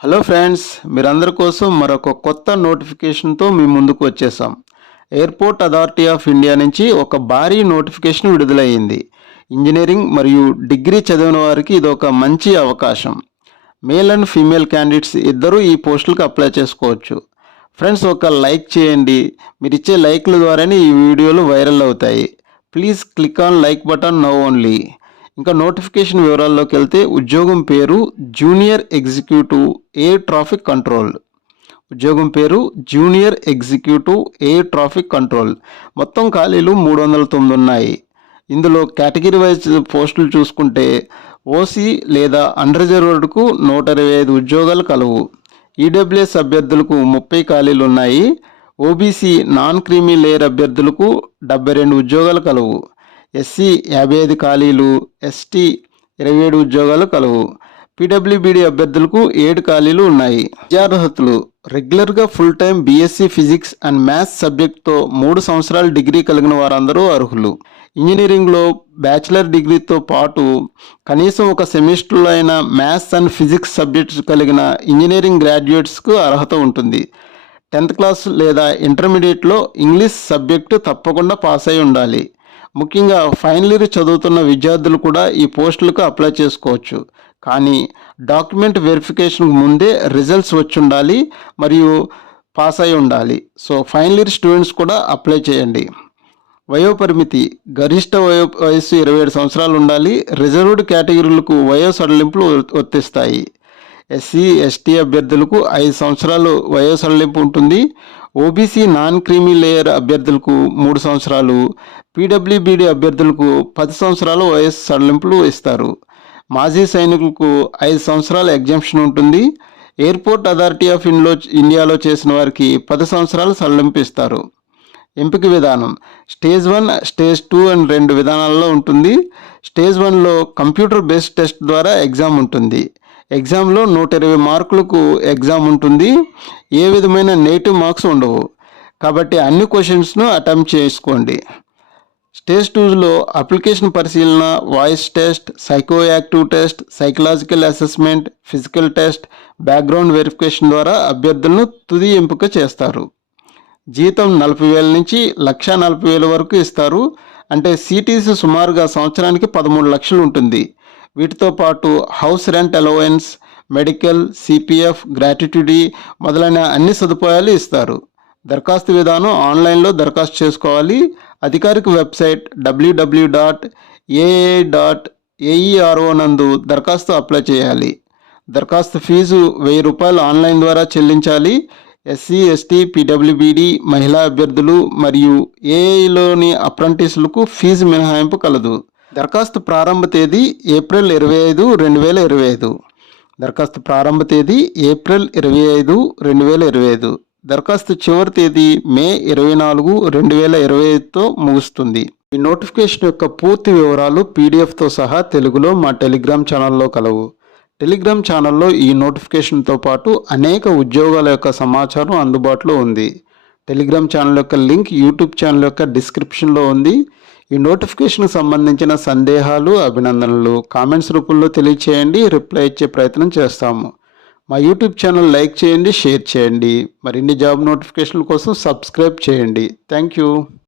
Hello friends, మీరందరి కోసం మరొక కొత్త నోటిఫికేషన్తో మీ ముందుకు వచ్చేసాం. ఎయిర్పోర్ట్ అథారిటీ ఆఫ్ ఇండియా నుంచి ఒక భారీ నోటిఫికేషన్ విడుదలయ్యింది. ఇంజనీరింగ్ మరియు డిగ్రీ చదివిన వారికి ఇది ఒక మంచి అవకాశం. మేల్ అండ్ ఫీమేల్ క్యాండిడేట్స్ ఇద్దరూ ఈ పోస్టులకు అప్లై చేసుకోవచ్చు. ఫ్రెండ్స్, ఒక లైక్ చేయండి. మీరు ఇచ్చే లైక్ల ద్వారానే ఈ వీడియోలు వైరల్ అవుతాయి. Please click on like button now only. ఇంకా నోటిఫికేషన్ వివరాల్లోకి వెళ్తే, ఉద్యోగం పేరు junior executive air traffic control. ఉద్యోగం పేరు junior executive air traffic control. మొత్తం ఖాళీలు 309 ఉన్నాయి. ఇందులో కేటగిరీ వైజ్ పోస్టులు చూసుకుంటే ఓసీ లేదా అన్రిజర్వ్డ్కు 125 ఉద్యోగాలు కలవు. ఈడబ్ల్యూఎస్ అభ్యర్థులకు 30 ఖాళీలు ఉన్నాయి. ఓబీసీ నాన్ క్రీమీ లేయర్ అభ్యర్థులకు 72 ఉద్యోగాలు కలవు. ఎస్సీ 55 ఖాళీలు, ఎస్టీ 27 ఉద్యోగాలు కలవు. పీడబ్ల్యూబీడీ అభ్యర్థులకు 7 ఖాళీలు ఉన్నాయి. విద్యార్హతలు: రెగ్యులర్గా full time BSc physics and maths సబ్జెక్ట్తో 3 సంవత్సరాల డిగ్రీ కలిగిన వారందరూ అర్హులు. ఇంజనీరింగ్లో బ్యాచిలర్ డిగ్రీతో పాటు కనీసం ఒక సెమిస్టర్లో అయిన మ్యాథ్స్ అండ్ ఫిజిక్స్ సబ్జెక్ట్స్ కలిగిన ఇంజనీరింగ్ గ్రాడ్యుయేట్స్కు అర్హత ఉంటుంది. 10th క్లాస్ లేదా ఇంటర్మీడియట్లో ఇంగ్లీష్ సబ్జెక్టు తప్పకుండా పాస్ అయి ఉండాలి. ముఖ్యంగా ఫైనల్ ఇయర్ చదువుతున్న విద్యార్థులు కూడా ఈ పోస్టులకు అప్లై చేసుకోవచ్చు. కానీ డాక్యుమెంట్ వెరిఫికేషన్కు ముందే రిజల్ట్స్ వచ్చి ఉండాలి మరియు పాస్ అయి ఉండాలి. సో ఫైనల్ ఇయర్ స్టూడెంట్స్ కూడా అప్లై చేయండి. వయోపరిమితి: గరిష్ట వయస్సు 27 సంవత్సరాలు ఉండాలి. రిజర్వ్డ్ కేటగిరీలకు వయో సడలింపులు వర్తిస్తాయి. ఎస్సీ ఎస్టీ అభ్యర్థులకు 5 సంవత్సరాలు వయో సడలింపు ఉంటుంది. ఓబీసీ నాన్ క్రీమీ లేయర్ అభ్యర్థులకు 3 సంవత్సరాలు, పీడబ్ల్యూబీడీ అభ్యర్థులకు 10 సంవత్సరాలు వయస్సు సడలింపులు ఇస్తారు. మాజీ సైనికులకు 5 సంవత్సరాల ఎగ్జంప్షన్ ఉంటుంది. ఎయిర్పోర్ట్ అథారిటీ ఆఫ్ ఇండియాలో చేసిన వారికి 10 సంవత్సరాలు సడలింపు ఇస్తారు. ఎంపిక విధానం: స్టేజ్ 1, స్టేజ్ 2 అని 2 విధానాల్లో ఉంటుంది. స్టేజ్ 1లో కంప్యూటర్ బేస్డ్ టెస్ట్ ద్వారా ఎగ్జామ్ ఉంటుంది. ఎగ్జామ్లో 120 మార్కులకు ఎగ్జామ్ ఉంటుంది. ఏ విధమైన నెగిటివ్ మార్క్స్ ఉండవు, కాబట్టి అన్ని క్వశ్చన్స్ను అటెంప్ట్ చేసుకోండి. స్టేజ్ 2లో అప్లికేషన్ పరిశీలన, voice test, psycho active test, psychological assessment, physical test, background verification ద్వారా అభ్యర్థులను తుది ఎంపిక చేస్తారు. జీతం 40,000 నుంచి 1,40,000 వరకు ఇస్తారు. అంటే సిటీసీ సుమారుగా సంవత్సరానికి 13 లక్షలు ఉంటుంది. వీటితో పాటు house rent allowance, medical, CPF, gratuity మొదలైన అన్ని సదుపాయాలు ఇస్తారు. దరఖాస్తు విధానం: ఆన్లైన్లో దరఖాస్తు చేసుకోవాలి. అధికారిక వెబ్సైట్ www.aai.aero నందు దరఖాస్తు అప్లై చేయాలి. దరఖాస్తు ఫీజు ₹1000 ఆన్లైన్ ద్వారా చెల్లించాలి. ఎస్సీ ఎస్టీ పీడబ్ల్యూబీడీ మహిళా అభ్యర్థులు మరియు ఏఐలోని అప్రెంటిస్లకు ఫీజు మినహాయింపు కలదు. దరఖాస్తు ప్రారంభ తేదీ ఏప్రిల్ 25, 2025. దరఖాస్తు ప్రారంభ తేదీ ఏప్రిల్ 25, 2025. దరఖాస్తు చివరి తేదీ మే 24, 2025తో ముగుస్తుంది. ఈ నోటిఫికేషన్ యొక్క పూర్తి వివరాలు పీడిఎఫ్తో సహా తెలుగులో మా టెలిగ్రామ్ ఛానల్లో కలవు. టెలిగ్రామ్ ఛానల్లో ఈ నోటిఫికేషన్తో పాటు అనేక ఉద్యోగాల యొక్క సమాచారం అందుబాటులో ఉంది. టెలిగ్రామ్ ఛానల్ యొక్క లింక్ యూట్యూబ్ ఛానల్ యొక్క డిస్క్రిప్షన్లో ఉంది. ఈ నోటిఫికేషన్కి సంబంధించిన సందేహాలు, అభినందనలు కామెంట్స్ రూపంలో తెలియచేయండి. రిప్లై ఇచ్చే ప్రయత్నం చేస్తాము. మా యూట్యూబ్ ఛానల్ లైక్ చేయండి, షేర్ చేయండి. మరిన్ని జాబ్ నోటిఫికేషన్ల కోసం సబ్స్క్రైబ్ చేయండి. Thank you.